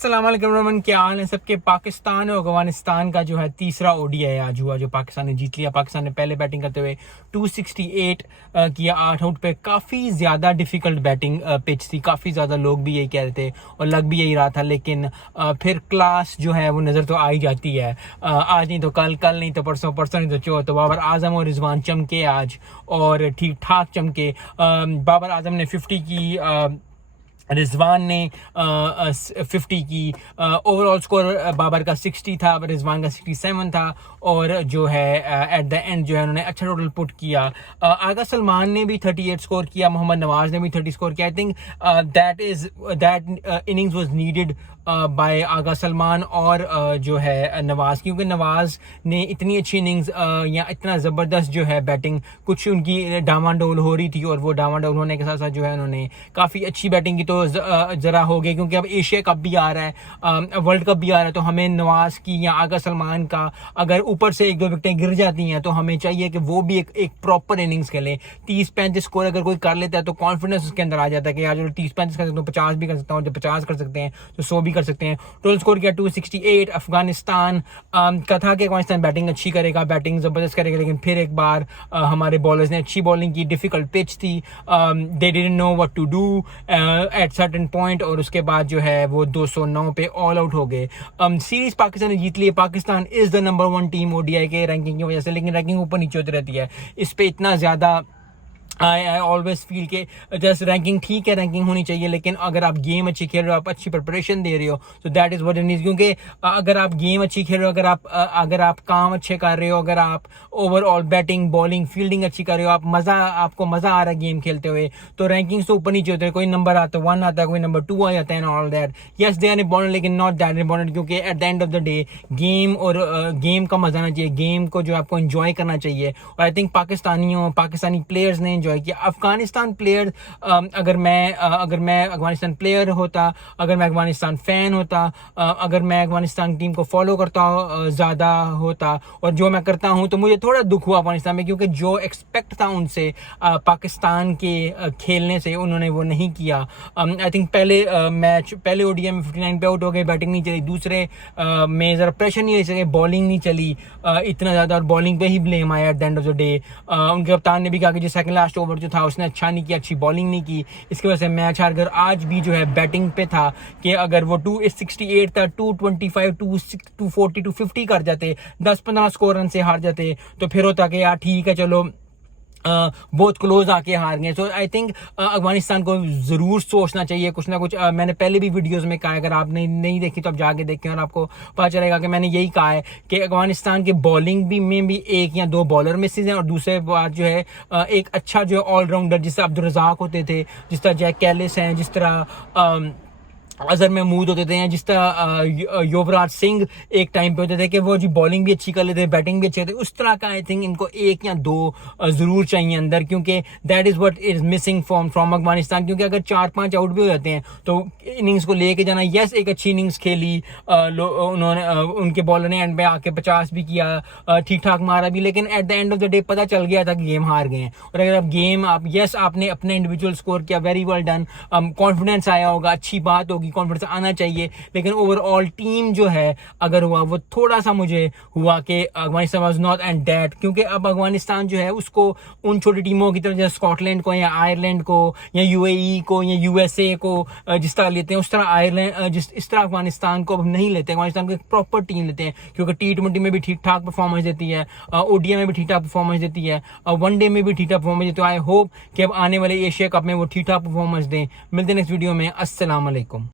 अस्सलाम वालेकुम रमन, क्या हाल है सबके। पाकिस्तान और अफगानिस्तान का जो है तीसरा ओडीआई आज हुआ, जो पाकिस्तान ने जीत लिया। पाकिस्तान ने पहले बैटिंग करते हुए 268 किया 8 आउट पे। काफ़ी ज़्यादा डिफ़िकल्ट बैटिंग पिच थी, काफ़ी ज़्यादा लोग भी यही कह रहे थे और लग भी यही रहा था, लेकिन फिर क्लास जो है वो नज़र तो आ ही जाती है। आज नहीं तो कल, कल नहीं तो परसों, परसों नहीं तो चौथ। तो बाबर आजम और रिजवान चमके आज और ठीक ठाक चमके। बाबर आजम ने 50 की, रिजवान ने 50 की। ओवरऑल स्कोर बाबर का 60 था, रिजवान का 67 था। और जो है एट द एंड जो है उन्होंने अच्छा टोटल पुट किया। आगा सलमान ने भी 38 स्कोर किया, मोहम्मद नवाज ने भी 30 स्कोर किया। I think that innings was needed by Agha Salman और जो है नवाज, क्योंकि नवाज ने इतनी अच्छी इनिंग्स या इतना ज़बरदस्त जो है बैटिंग, कुछ उनकी डामाडोल हो रही थी और वो डामाडोल होने के साथ साथ जो है उन्होंने काफ़ी अच्छी बैटिंग की। तो ज़रा हो गए, क्योंकि अब एशिया कप भी आ रहा है, वर्ल्ड कप भी आ रहा है, तो हमें नवाज की या आगा सलमान का अगर ऊपर से एक दो विकेटें गिर जाती हैं तो हमें चाहिए कि वो भी एक प्रॉपर इनिंग्स खेलें। 30-35 स्कोर अगर कोई कर लेता है तो कॉन्फिडेंस उसके अंदर आ जाता है कि यार 30-35 कर सकता हूँ, 50 भी कर सकता हूँ, जब 50 कर सकते हैं तो 100 भी कर सकते हैं। टोटल स्कोर किया 268। अफगानिस्तान का था कि अफगानिस्तान बैटिंग अच्छी करेगा, बैटिंग ज़बरदस्त करेगा, लेकिन फिर एक बार हमारे बॉलर्स ने अच्छी बॉलिंग की। डिफिकल्ट पिच थी, they didn't know what to do at certain point, और उसके बाद जो है वो 209 पे ऑल आउट हो गए। सीरीज पाकिस्तान ने जीत ली है। Pakistan is the number 1 team ODI के रैंकिंग की वजह से, लेकिन रैंकिंग ऊपर नीचे होती रहती है। इस पे इतना ज़्यादा आई ऑलवेज फील के जस्ट रैंकिंग ठीक है, रैंकिंग होनी चाहिए, लेकिन अगर आप गेम अच्छी खेल रहे हो, आप अच्छी प्रिपरेशन दे रहे हो, तो that is what it is. क्योंकि अगर आप गेम अच्छी खेल रहे हो, अगर आप काम अच्छे कर रहे हो, अगर आप ओवरऑल बैटिंग बॉलिंग फील्डिंग अच्छी कर रहे हो, आपको मज़ा आ रहा है गेम खेलते हुए, तो रैंकिंग्स तो ऊपर नीचे होते हैं। कोई नंबर आता है 1 आता है, कोई नंबर 2 आ जाता है, all that. Yes they are important, लेकिन नॉट दैट इंपॉर्टेंट, क्योंकि at the end of the day game और गेम का मजा आना चाहिए, गेम को जो आपको एंजॉय करना चाहिए। और आई थिंक पाकिस्तानी प्लेयर्स ने एंजॉय किया। अफगानिस्तान प्लेयर, अगर मैं अफगानिस्तान प्लेयर होता, अगर मैं अफगानिस्तान फैन होता, अगर मैं अफगानिस्तान टीम को फॉलो करता ज़्यादा होता, और जो मैं करता हूं, तो मुझे थोड़ा दुख हुआ अफगानिस्तान में, क्योंकि जो एक्सपेक्ट था उनसे पाकिस्तान के खेलने से, उन्होंने वो नहीं किया। आई थिंक पहले ओडीआई में 59 पे आउट हो गए, बैटिंग नहीं चली। दूसरे में ज़रा प्रेशर नहीं ले सके, बॉलिंग नहीं चली इतना ज़्यादा, और बॉलिंग पे ही ब्लेम आया eight the end of the day. उनके कप्तान ने भी कहा कि जो सेकंड लास्ट ओवर जो था उसने अच्छा नहीं किया, अच्छी बॉलिंग नहीं की, इसकी वजह से मैच हार गए। आज भी जो है बैटिंग पे था कि अगर वो 268 था, 225 240 250 कर जाते, 10-15 स्कोर रन से हार जाते, तो फिर होता कि यार ठीक है चलो बहुत क्लोज आके हार गए। सो आई थिंक अफगानिस्तान को ज़रूर सोचना चाहिए कुछ ना कुछ। मैंने पहले भी वीडियोस में कहा है, अगर आपने नहीं देखी तो आप जाके देखें और आपको पता चलेगा कि मैंने यही कहा है कि अफगानिस्तान के बॉलिंग में भी 1 या 2 बॉलर मिसेज हैं, और दूसरे बात जो है एक अच्छा जो है ऑलराउंडर, जिस तरह अब्दुल रज़ाक होते थे, जिस तरह जैक कैलिस हैं, जिस तरह अजहर महमूद होते थे, जिस तरह युवराज सिंह एक टाइम पे होते थे कि वो जी बॉलिंग भी अच्छी कर लेते, बैटिंग भी अच्छी करते, उस तरह का आई थिंक इनको 1 या 2 जरूर चाहिए अंदर, क्योंकि that is what is missing from Afghanistan. क्योंकि अगर 4-5 आउट भी हो जाते हैं तो इनिंग्स को लेके जाना। यस, एक अच्छी इनिंग्स खेली उन्होंने, उनके बॉलर ने एंड पे आके 50 भी किया, ठीक ठाक मारा भी, लेकिन eight the end of the day पता चल गया था कि गेम हार गए हैं। और अगर आपने अपने इंडिविजुअल स्कोर किया, वेरी वेल डन, कॉन्फिडेंस आया होगा, अच्छी बात होगी, कॉन्फिडेंस आना चाहिए, लेकिन ओवरऑल टीम जो है अगर हुआ वो थोड़ा सा मुझे हुआ कि Afghanistan was not and that. क्योंकि अब अफगानिस्तान जो है उसको उन छोटी टीमों की तरह, जैसे स्कॉटलैंड को या आयरलैंड को या यूएई को या यूएसए को जिस तरह लेते हैं, उस तरह इस तरह अफगानिस्तान को अब नहीं लेते। अफगानिस्तान को एक प्रॉपर टीम लेते हैं, क्योंकि T20 में भी ठीक ठाक परफॉर्मेंस देती है, ओडीआई में भी ठीक ठाक परफॉर्मेंस देती है, वनडे में भी ठीक ठाक परफॉर्मेंस देती है। आई होप कि अब आने वाले एशिया कप में वो ठीक ठाक परफॉर्मेंस दें। मिलते हैं नेक्स्ट वीडियो में। अस्सलाम वालेकुम।